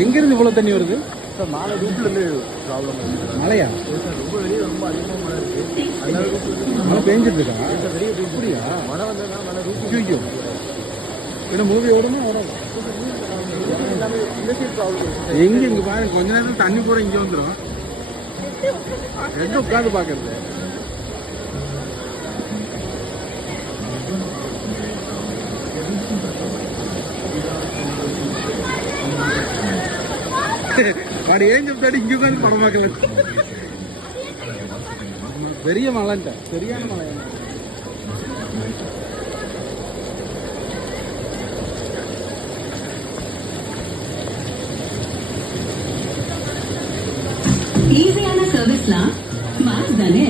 எங்கிருந்து இவ்வளவு தண்ணி வருது சார்? மாலை ரூட்லேருந்து ப்ராப்ளம் மழையா? சார் ரொம்ப வெளியே ரொம்ப அதிகமாக மழை இருக்குது. அதனால மழை பெஞ்சிட்டு இருக்கா? சார் வெளியே போய் மழை வந்ததுனா மழை ரூட் ஐயோ, என்ன மூவி ஓடுமா ஓடாது? எல்லாமே இந்த சைட் ப்ராப்ளம். எங்க இங்க பாருங்க, கொஞ்ச நேரத்தில் தண்ணி கூட இங்க வந்துடும். எங்க உட்காந்து பாக்குறது? வாடி ஏன் சொல்லிட்டு இங்க உட்காந்து படம் பார்க்கலாம். பெரிய மழைன்ட்ட, சரியான மழை. ஈஸியான சர்வீஸ்லாம் ஸ்மார்ட் தானே.